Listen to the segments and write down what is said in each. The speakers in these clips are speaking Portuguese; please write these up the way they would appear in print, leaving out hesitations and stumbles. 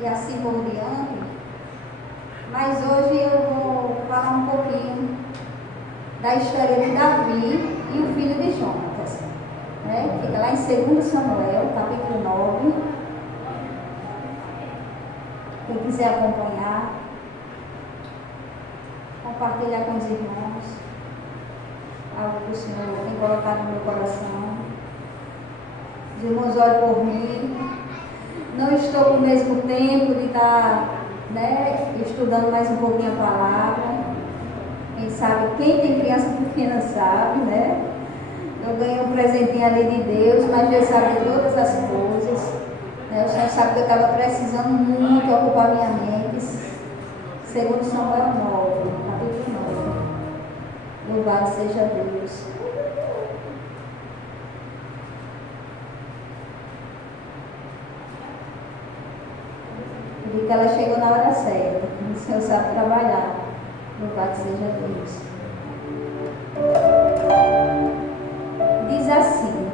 e assim por diante. Mas hoje eu vou falar um pouquinho da história de Davi e o filho de Jonatas, né? Fica lá em 2 Samuel, capítulo 9. Quem quiser acompanhar, compartilhar com os irmãos algo que o Senhor tem colocado no meu coração. Os irmãos olhem por mim. Não estou com o mesmo tempo de estar, estudando mais um pouquinho a palavra. Quem sabe, quem tem criança pequena sabe, né? Eu ganhei um presentinho ali de Deus, mas Deus sabe de todas as coisas. Né? O Senhor sabe que eu estava precisando muito ocupar minha mente. 2 Samuel 9, capítulo 9. Louvado seja Deus. Que ela chegou na hora certa. O Senhor sabe trabalhar. Louvado seja Deus. Diz assim: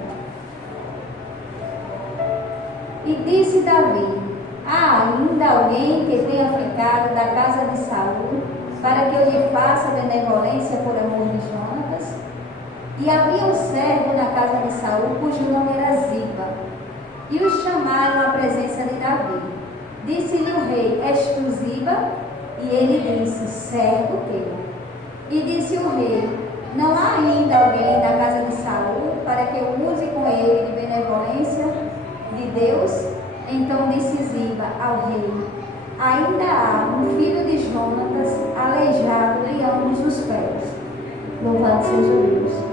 E disse Davi: há ainda alguém que tenha ficado da casa de Saul, para que eu lhe faça benevolência por amor de Jonatas? E havia um servo na casa de Saul, cujo nome era Ziba, e o chamaram à presença de Davi. Disse-lhe o rei: és tu Ziba? E ele disse: servo teu. E disse o rei: não há ainda alguém da casa de Saul para que eu use com ele de benevolência de Deus? Então disse Ziba ao rei: ainda há um filho de Jonatas aleijado de ambos os pés. Louvado seja Deus.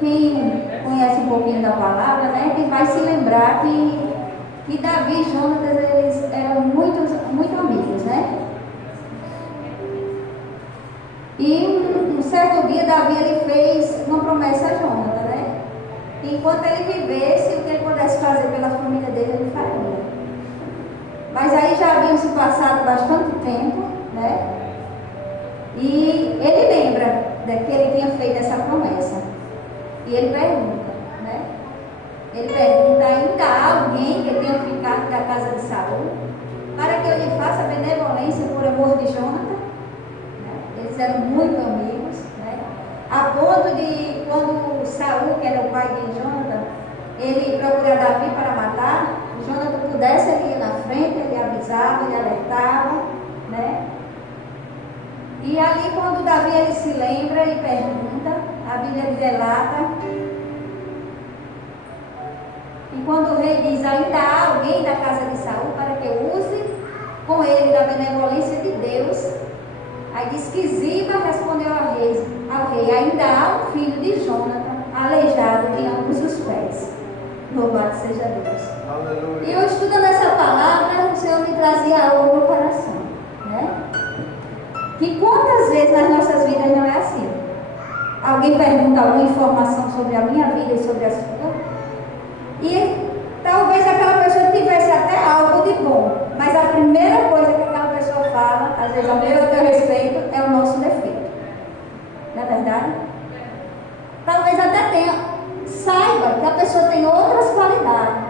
Quem conhece um pouquinho da palavra, quem vai se lembrar que Davi e Jonatas, eles eram muito amigos, né? E um certo dia Davi ele fez uma promessa a Jonatas, né? Enquanto ele vivesse, o que ele pudesse fazer pela família dele, ele faria. Mas aí já haviam se passado bastante tempo, né? E ele lembra que ele tinha feito essa promessa. E ele pergunta, né? Ele pergunta: ainda há alguém que tenha ficado da casa de Saul, para que eu lhe faça benevolência por amor de Jonatas? Né? Eles eram muito amigos, né? A ponto de, quando Saul, que era o pai de Jonatas, ele procura Davi para matar, Jonatas pudesse, ele ia na frente, ele avisava, ele alertava, né? E ali, quando Davi ele se lembra e pergunta, a Bíblia relata, e quando o rei diz: ainda há alguém da casa de Saul para que eu use com ele da benevolência de Deus? Aí diz que Ziba respondeu ao rei: ainda há um filho de Jonatas aleijado de ambos os pés. Louvado seja Deus. Aleluia. E eu estudando essa palavra, o Senhor me trazia algo no coração, né? Que quantas vezes nas nossas vidas não é assim? Alguém pergunta alguma informação sobre a minha vida e sobre a sua, e talvez aquela pessoa tivesse até algo de bom, mas a primeira coisa que aquela pessoa fala, às vezes ao meu ou teu respeito, é o nosso defeito. Não é verdade? Talvez até saiba que a pessoa tem outras qualidades,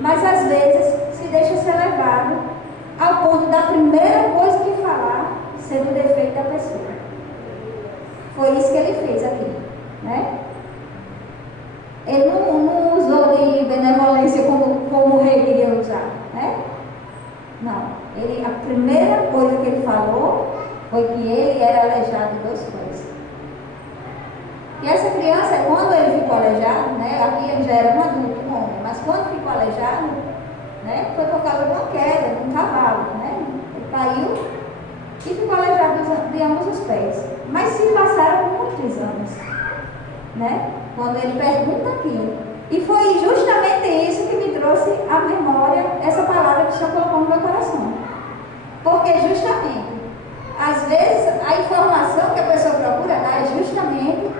mas às vezes se deixa ser levado ao ponto da primeira coisa que falar ser o defeito da pessoa. Foi isso que ele fez aqui, né? Ele não usou de benevolência como o rei queria usar, né? Não. A primeira coisa que ele falou foi que ele era aleijado de 2 pés. E essa criança, quando ele ficou aleijado, né? Aqui ele já era um adulto, um homem, mas quando ficou aleijado, né? Foi por causa de uma queda, de um cavalo, né? Ele caiu e ficou aleijado de ambos os pés. Mas se passaram muitos anos, né? Quando ele pergunta aqui. E foi justamente isso que me trouxe à memória essa palavra que o Senhor colocou no meu coração. Porque justamente, às vezes, a informação que a pessoa procura dar é justamente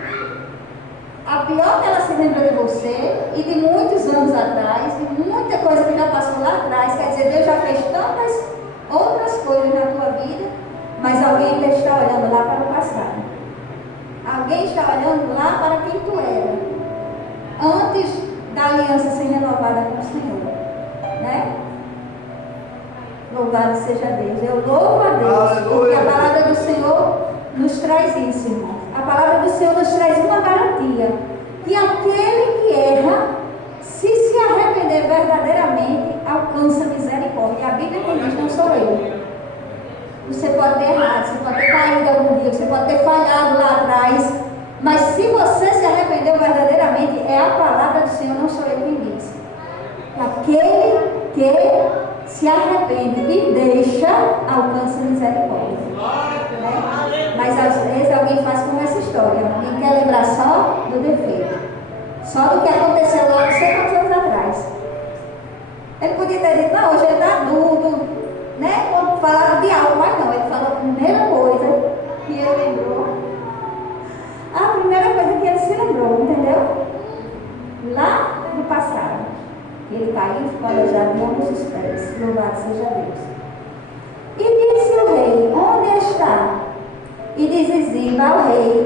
a pior que ela se lembra de você e de muitos anos atrás, de muita coisa que já passou lá atrás. Quer dizer, Deus já fez tantas outras coisas na tua vida, mas alguém ainda está olhando lá para o passado. Alguém está olhando lá para quem tu era antes da aliança ser Senhor, né? Louvado seja Deus. Eu louvo a Deus, porque a palavra do Senhor nos traz isso, irmãos. A palavra do Senhor nos traz uma garantia, que aquele que erra, se arrepender verdadeiramente, alcança misericórdia. A Bíblia que diz, não sou eu. Você pode ter errado, você pode ter caído algum dia, você pode ter falhado lá atrás, mas se você se arrependeu verdadeiramente, é a palavra do Senhor, não sou eu quem diz. Aquele que se arrepende e deixa, alcança misericórdia. Né? Mas às vezes alguém faz como essa história, alguém quer lembrar só do defeito, só do que aconteceu lá não sei quantos anos atrás. Ele podia ter dito, não, hoje ele está adulto, né? Quando falaram de algo, mas não, ele falou a primeira coisa que ele lembrou. A primeira coisa que ele se lembrou, entendeu? Lá no passado. Ele caiu e ficou aleijado de ambos os pés. Louvado seja Deus. E disse o rei, onde está? E disse Ziba ao rei,